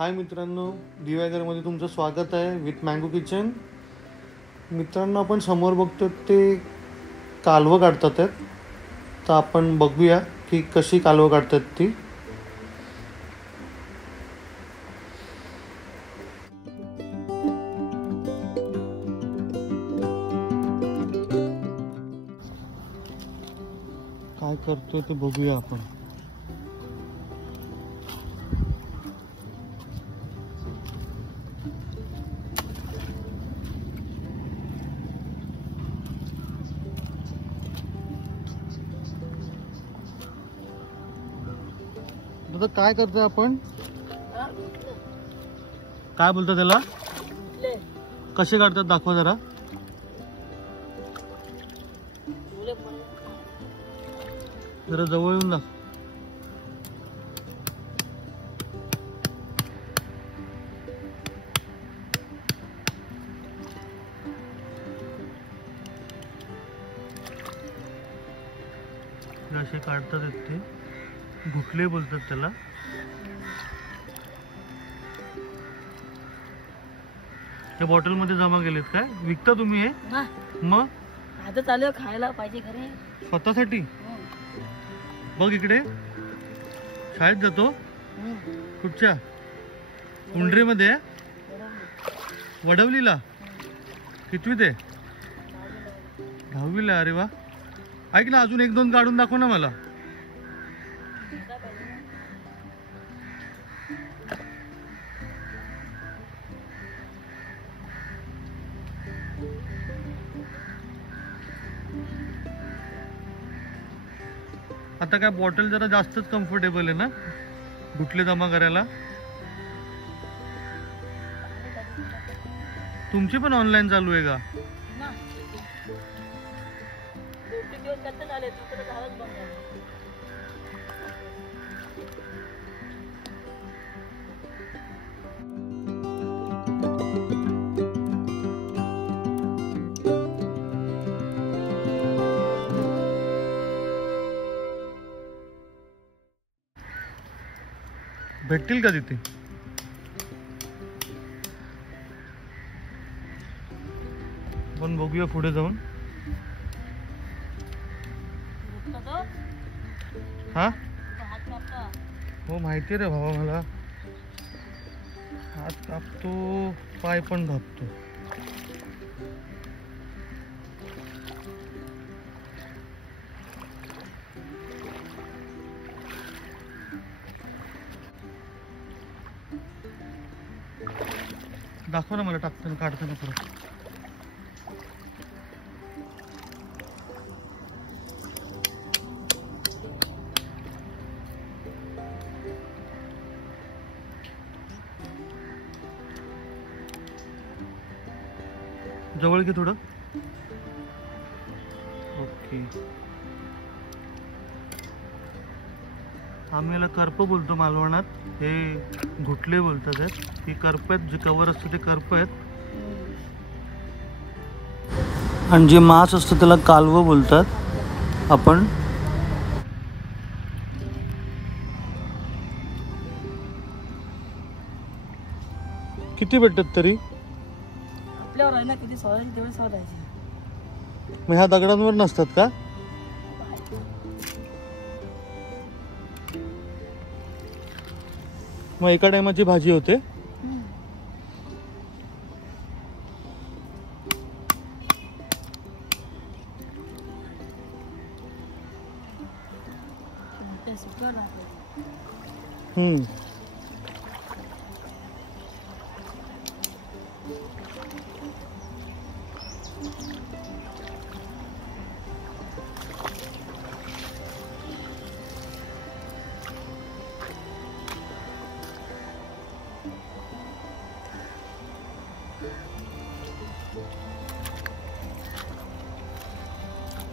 हाय मित्रांनो, दिवायगरमध्ये तुमचं स्वागत आहे विथ मँगो किचन. मित्रांनो, आपण समोर बघतो ते कालवं काढतात आहेत. तर आपण बघूया की कशी कालवं काढतात ती. काय करतोय ते बघूया आपण. दादा काय करतोय आपण? काय बोलतो त्याला? कसे काढतात दाखवा जरा. जरा जवळ येऊन दाखव. असे काढतात ते घुटले बोलतात त्याला. त्या बॉटल मध्ये जमा केलेत काय? विकता तुम्ही हे? मग आता चालू खायला पाहिजे घरी स्वतःसाठी. बघ इकडे शाळेत जातो. कुठच्या? उंडरे मध्ये? वडवलीला. कितवीत आहे? 10वीला. अरे वा. ऐक ना, अजून 1-2 काढून दाखव ना मला. आता काय बॉटल जरा जास्तच कम्फर्टेबल आहे ना गुटले जमा करायला. तुमची पण ऑनलाईन चालू आहे का? भेटतील का तिथे? पण बघूया पुढे जाऊन. हा हो माहिती रे भावा मला. हात कापतो, पाय पण कापतो. दाखव ना मला टाकताना काढताना परत. जवळ घे थोडं. ओके. आम्ही याला करप बोलतो मालवणात. हे घुटले बोलतात आहेत. ही करप आहेत. जे कवर असतं ते करप आहेत. आणि जे मांस असतं त्याला कालवं बोलतात आपण. किती भेटतात तरी? आपल्यावर आहे ना, किती सोडायची तेवढी सोडायची. मग ह्या दगडांवर नसतात का? मग एका टायमाची भाजी होते.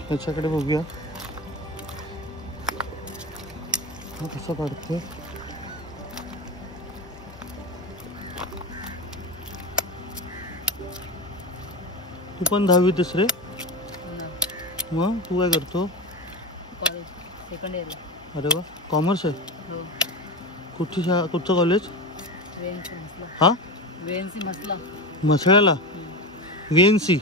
त्याच्याकडे बघूया कसं काढतो. तू पण 10वीतच रे? मग तू काय करतो? Second year. अरे वा, कॉमर्स आहे. कुठची शाळा, कुठचं कॉलेज? वेन्सी मसला हा वेन्सी मसला मसाल्याला VNC.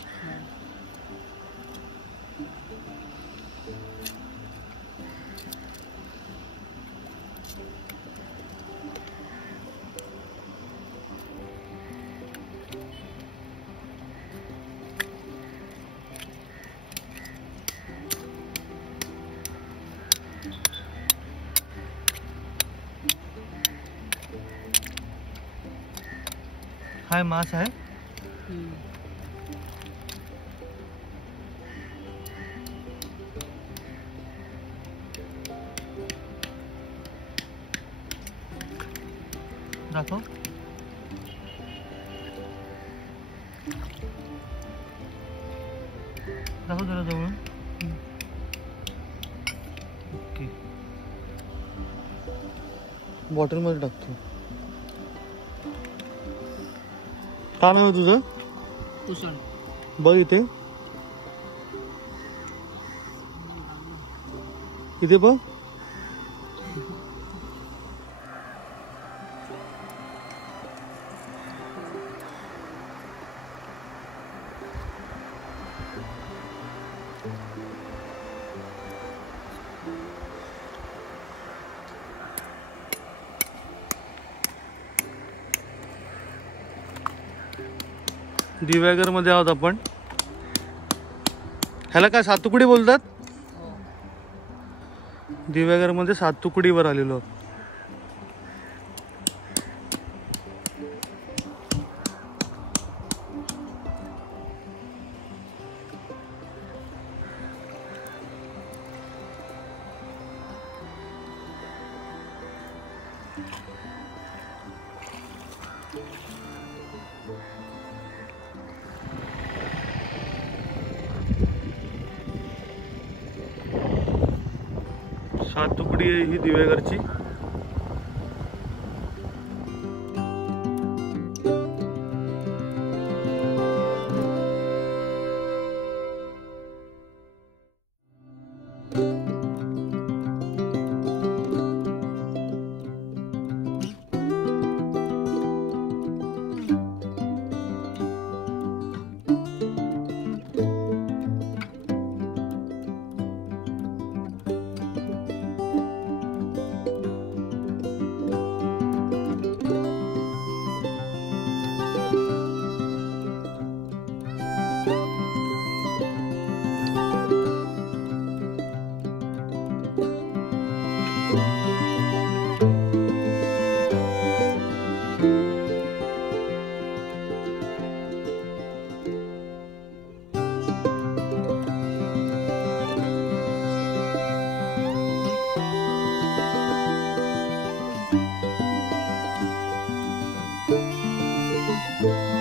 हाय मांस आहे. दाखव. दाखव जरा जवळून. ओके बॉटलमध्ये टाकतो. काय नाव आहे तुझं? कुशल बघ इथे इथे बघ. दिव्यागर मध्ये आहोत आपण. ह्याला काय सातुकडी बोलतात? दिव्यागर मध्ये सातुकडीवर आलेलो. सातुकडी आहे ही दिव्यागरची. Thank you.